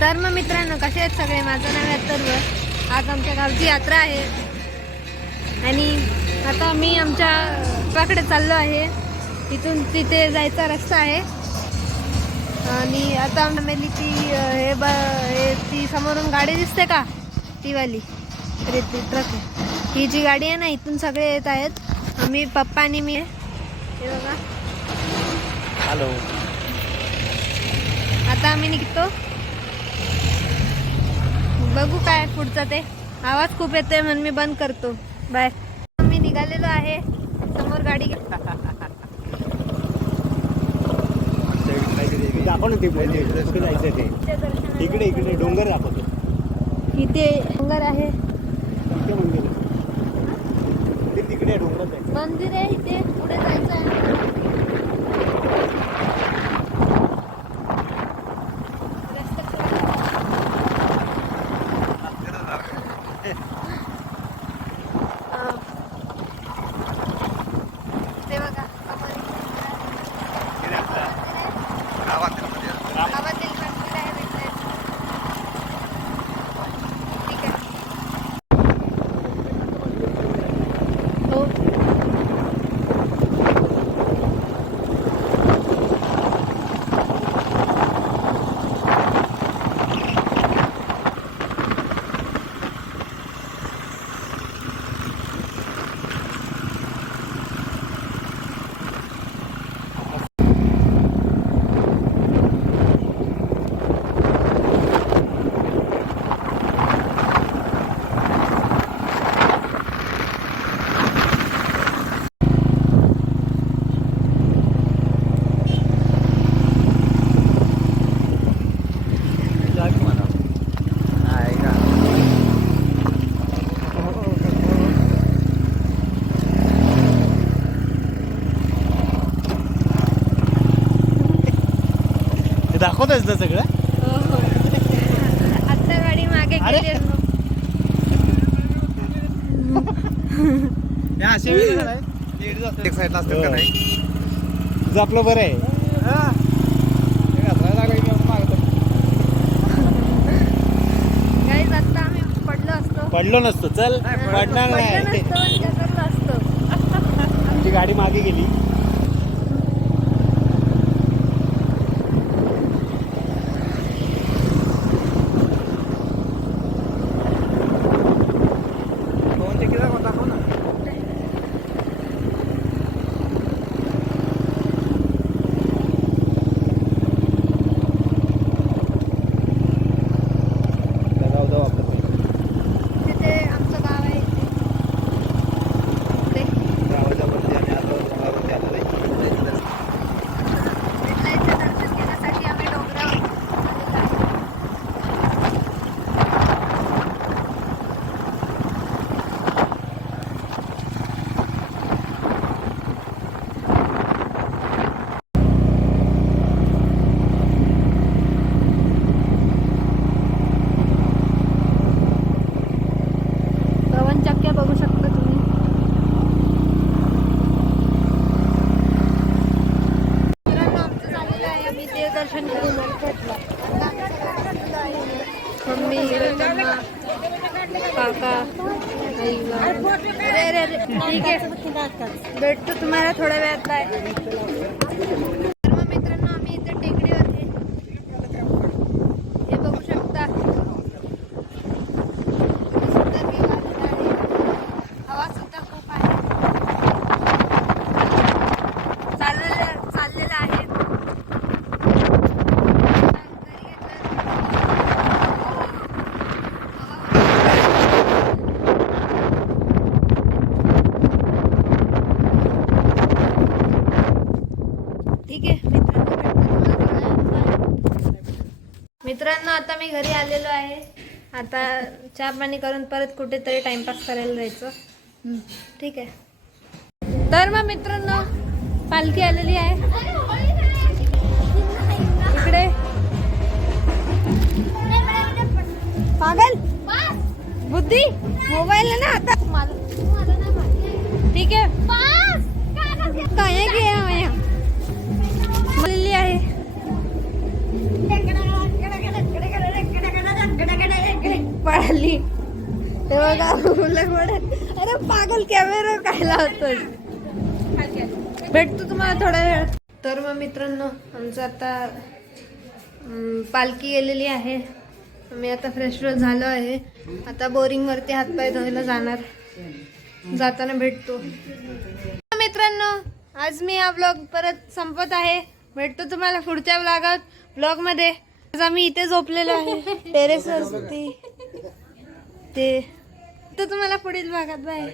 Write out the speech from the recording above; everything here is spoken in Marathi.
तर मग मित्रांनो, कसे आहेत सगळे? माझं नाव आहे अथर्व. आज आमच्या गावची यात्रा आहे आणि आता मी आमच्या गावाकडे चाललो आहे. तिथून तिथे जायचा रस्ता आहे आणि आता फॅमिली ती समोरून गाडी दिसते का, ती वाली ट्रक आहे. ही जी गाडी आहे ना, इथून सगळे येत आहेत. आम्ही पप्पा आणि मी. हे बघा, हॅलो. आता आम्ही निघतो. बघू काय पुढचं ते. आवाज खूप येतोय म्हणून मी बंद करतो. बाय. आम्ही निघालेलो आहे. समोर गाडी दाखव ना, ते जायचं ते इकडे डोंगर दाखवतो. इथे डोंगर आहे, तिकडे डोंगरात आहे. मंदिर आहे. इथे पुढे जायचं आहे. ते बघा, गावातील मंदिर आहे. भेटलं. ठीक आहे. हो, दाखवतच ना सगळं. हो. आता गाडी मागे अरे. गेली. एक साईडला असतात का नाही, तुझं आपलं बरं आहे. गाईज, आता आम्ही पडलो असतो. पडलो नसतो. चल, पडणार पडलो नाही. नसतो पण घसरलो असतो. आमची गाडी मागे गेली. तिथे आमचं गाव आहे. इथे विठ्ठलाचं दर्शन घेण्यासाठी आम्ही डोंगरावर आलेलो आहे. पवनचक्क्या बघू शकता तुम्ही. मित्रांनो, आमचं झालेलं आहे. आम्ही देवदर्शन करून आता आमच्या घरी आलेलो आहे. मम्मी, रंजम्मा, काका, आई. अरे ठीक आहे, भेटतो तुम्हाला थोड्या वेळात. बाय. तर मग मित्रांनो, आम्ही इथे टेकडीवर आहे. हे बघू शकता. सुंदर view आलेला आहे. हवा सुद्धा खूप आहे. चाललेलं आहे. ठीक आहे मित्रांनो, आता मी घरी आलेलो आहे. आता चहा पाणी करून परत कुठेतरी टाइमपास करायला जायचं. ठीक आहे. तर मग मित्रांनो, पालखी आलेली आहे इकडे. पागल बुद्धी, मोबाईल आहे ना आता. ठीक आहे. काय आहे पळाली ते बघा उलट पडत. अरे पागल कॅमेरा काय लावतोय. भेटतो तुम्हाला थोडा वेळ. तर मग मित्रांनो आमचं आता पालखी गेलेली आहे. मी आता फ्रेश झालो आहे. आता बोरिंगवरती हातपाय धुवायला जाणार. जाताना भेटतो. मित्रांनो आज मी हा ब्लॉग परत संपत आहे. भेटतो तुम्हाला पुढच्या ब्लॉगमध्ये. आज आम्ही इथे झोपलेलो आहे टेरेसवरती. ते तर तुम्हाला पुढील भागात बाय.